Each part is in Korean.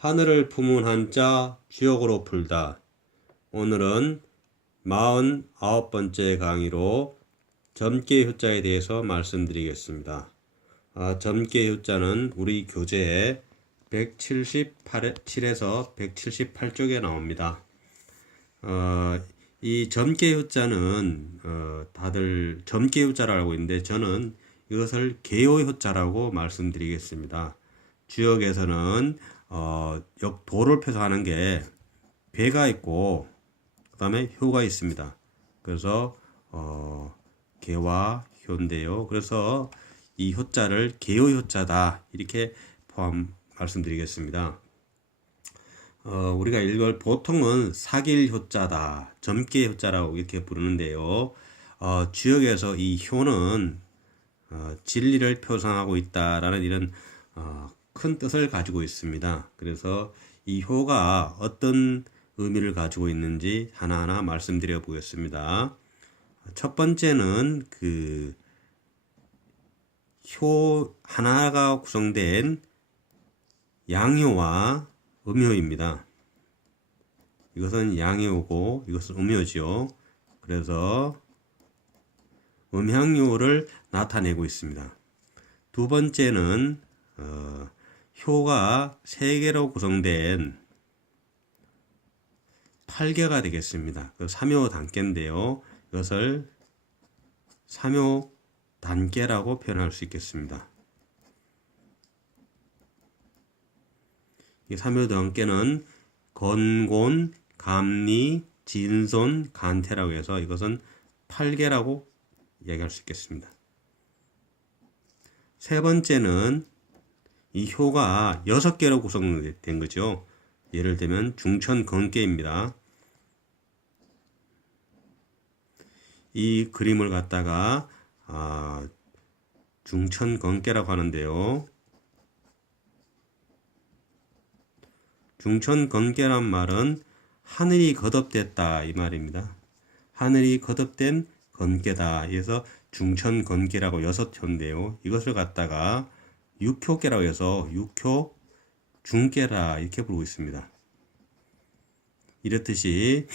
하늘을 품은 한자 주역으로 풀다. 오늘은 49번째 강의로 점괘효자에 대해서 말씀드리겠습니다. 점괘효자는 우리 교재에 177에서 178쪽에 나옵니다. 이 점괘효자는 다들 점괘효자라고 알고 있는데 저는 이것을 계요효자라고 말씀드리겠습니다. 주역에서는 도를 표사하는 게 배가 있고 그 다음에 효가 있습니다. 그래서 개와 효인데요. 그래서 이 효자를 계요효자다 이렇게 말씀드리겠습니다. 우리가 이걸 보통은 사길효자다, 점괘효자라고 이렇게 부르는데요. 주역에서 이 효는 진리를 표상하고 있다라는 이런 큰 뜻을 가지고 있습니다. 그래서 이 효가 어떤 의미를 가지고 있는지 하나하나 말씀드려 보겠습니다. 첫 번째는 효 하나가 구성된 양효와 음효입니다. 이것은 양효고 이것은 음효죠. 그래서 음향효를 나타내고 있습니다. 두 번째는 효가 3개로 구성된 8개가 되겠습니다. 그 3효 단계인데요. 이것을 3효 단계라고 표현할 수 있겠습니다. 이 3효 단계는 건곤, 감리, 진손, 간태라고 해서 이것은 8개라고 얘기할 수 있겠습니다. 세 번째는 이 효가 6개로 구성된 거죠. 예를 들면 중천건계입니다. 이 그림을 갖다가 중천건계라고 하는데요. 중천건계란 말은 하늘이 거듭됐다 이 말입니다. 하늘이 거듭된 건계다. 그래서 중천건계라고 6효인데요. 이것을 갖다가 6효계라고 해서 6효 중계라 이렇게 부르고 있습니다. 이렇듯이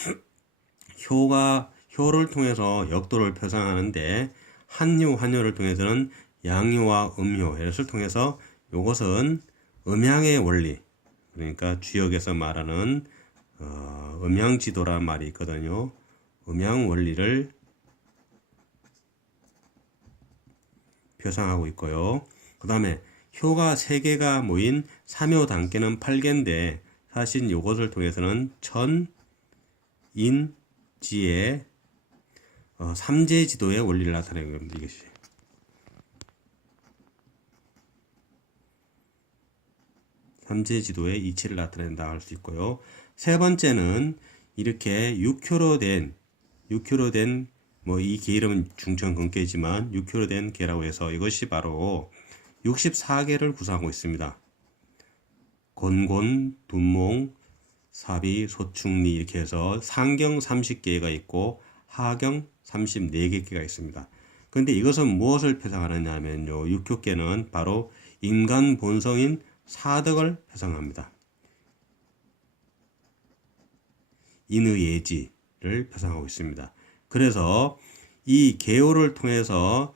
효를 통해서 역도를 표상하는데 한효를 통해서는 양효와 음효 이것을 통해서 이것은 음양의 원리, 그러니까 주역에서 말하는 음양지도라는 말이 있거든요. 음양 원리를 표상하고 있고요. 그 다음에 효가 3개가 모인 3효 단계는 8개인데 사실 이것을 통해서는 천인지의 삼재지도의 원리를 나타내고 있습니다. 이것이 삼재지도의 이치를 나타낸다 할 수 있고요. 세 번째는 이렇게 6효로 된 이 개 이름은 중천건계지만 6효로 된 개라고 해서 이것이 바로 64개를 구성하고 있습니다. 건곤, 둔몽, 사비, 소충리 이렇게 해서 상경 30개가 있고 하경 34개가 있습니다. 그런데 이것은 무엇을 표상하느냐 하면요. 6효계는 바로 인간 본성인 사덕을 표상합니다. 인의예지를 표상하고 있습니다. 그래서 이 계요를 통해서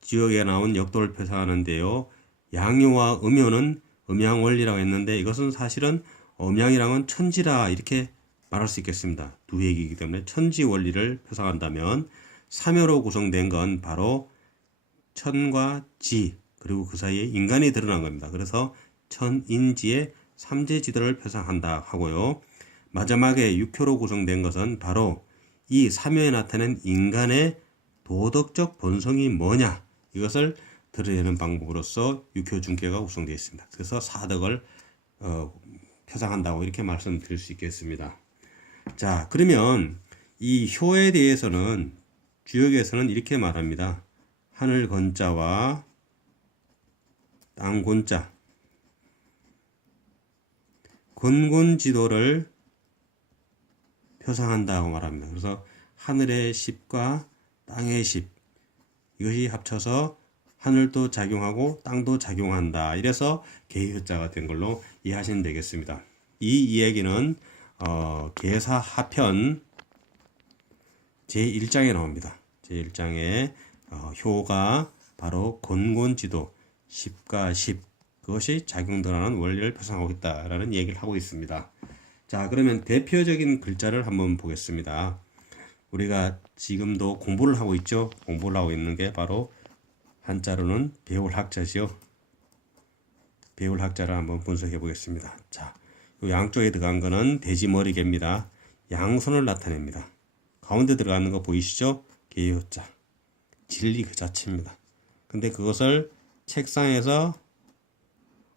지역에 나온 역도를 표상하는데요. 양효와 음효는 음양원리라고 했는데 이것은 사실은 음양이랑은 천지라 이렇게 말할 수 있겠습니다. 두 얘기이기 때문에 천지 원리를 표상한다면 3효로 구성된 건 바로 천과 지 그리고 그 사이에 인간이 드러난 겁니다. 그래서 천인지의 삼재지도를 표상한다 하고요. 마지막에 6효로 구성된 것은 바로 이 3효에 나타낸 인간의 도덕적 본성이 뭐냐 이것을 드러내는 방법으로서 6효 중계가 구성되어 있습니다. 그래서 사덕을 표상한다고 이렇게 말씀드릴 수 있겠습니다. 자, 그러면 이 효에 대해서는 주역에서는 이렇게 말합니다. 하늘 건자와 땅 곤자, 건곤지도를 표상한다고 말합니다. 그래서 하늘의 십과 땅의 십 이것이 합쳐서 하늘도 작용하고 땅도 작용한다. 이래서 계효자가 된 걸로 이해하시면 되겠습니다. 이 이야기는 계사하편 제1장에 나옵니다. 제1장에 효가 바로 건곤지도 10과 10 그것이 작용들하는 원리를 표상하고 있다라는 얘기를 하고 있습니다. 자, 그러면 대표적인 글자를 한번 보겠습니다. 우리가 지금도 공부를 하고 있죠. 공부를 하고 있는 게 바로 한자로는 배울학자죠. 배울학자를 한번 분석해 보겠습니다. 자, 요 양쪽에 들어간 거는 돼지머리개입니다. 양손을 나타냅니다. 가운데 들어가는 거 보이시죠? 계효자. 진리 그 자체입니다. 근데 그것을 책상에서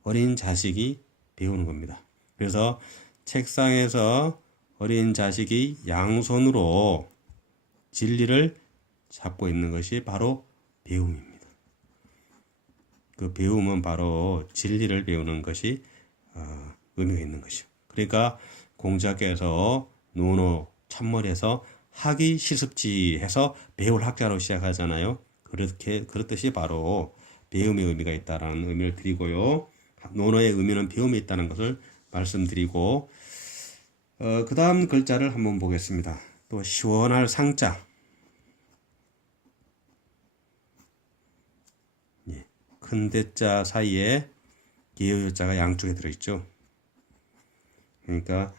어린 자식이 배우는 겁니다. 그래서 책상에서 어린 자식이 양손으로 진리를 잡고 있는 것이 바로 배움입니다. 그 배움은 바로 진리를 배우는 것이 의미가 있는 것이죠. 그러니까 공자께서 논어 첫머리에서 하기 실습지 해서 배울 학자로 시작하잖아요. 그렇듯이 바로 배움의 의미가 있다라는 의미를 드리고요. 논어의 의미는 배움이 있다는 것을 말씀드리고 그 다음 글자를 한번 보겠습니다. 또 시원할 상자. 예, 큰 대자 사이에 계효자가 양쪽에 들어있죠. 그러니까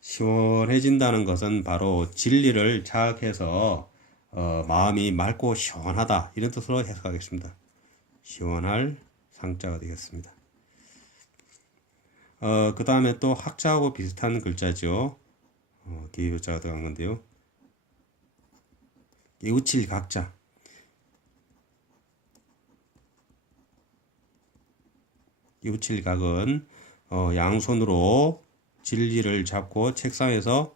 시원해진다는 것은 바로 진리를 자각해서 마음이 맑고 시원하다 이런 뜻으로 해석하겠습니다. 시원할 상자가 되겠습니다. 그 다음에 또 학자하고 비슷한 글자죠. 계효자가 들어간 건데요. 깨우칠 각자. 깨우칠 각은 양손으로 진리를 잡고 책상에서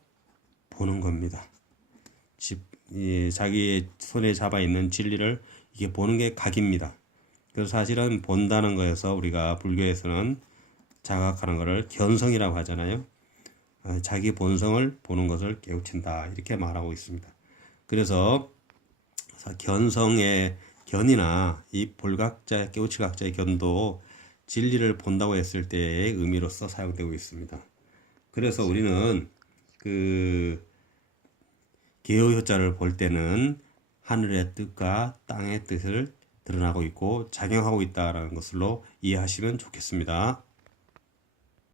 보는 겁니다. 자기 손에 잡아 있는 진리를 이게 보는 게 각입니다. 그래서 사실은 본다는 거에서 우리가 불교에서는 자각하는 것을 견성이라고 하잖아요. 자기 본성을 보는 것을 깨우친다 이렇게 말하고 있습니다. 그래서 견성의 견이나 이 볼각자, 깨우치각자의 견도 진리를 본다고 했을 때의 의미로서 사용되고 있습니다. 그래서 우리는 그 계효효자를 볼 때는 하늘의 뜻과 땅의 뜻을 드러나고 있고 작용하고 있다는 것으로 이해하시면 좋겠습니다.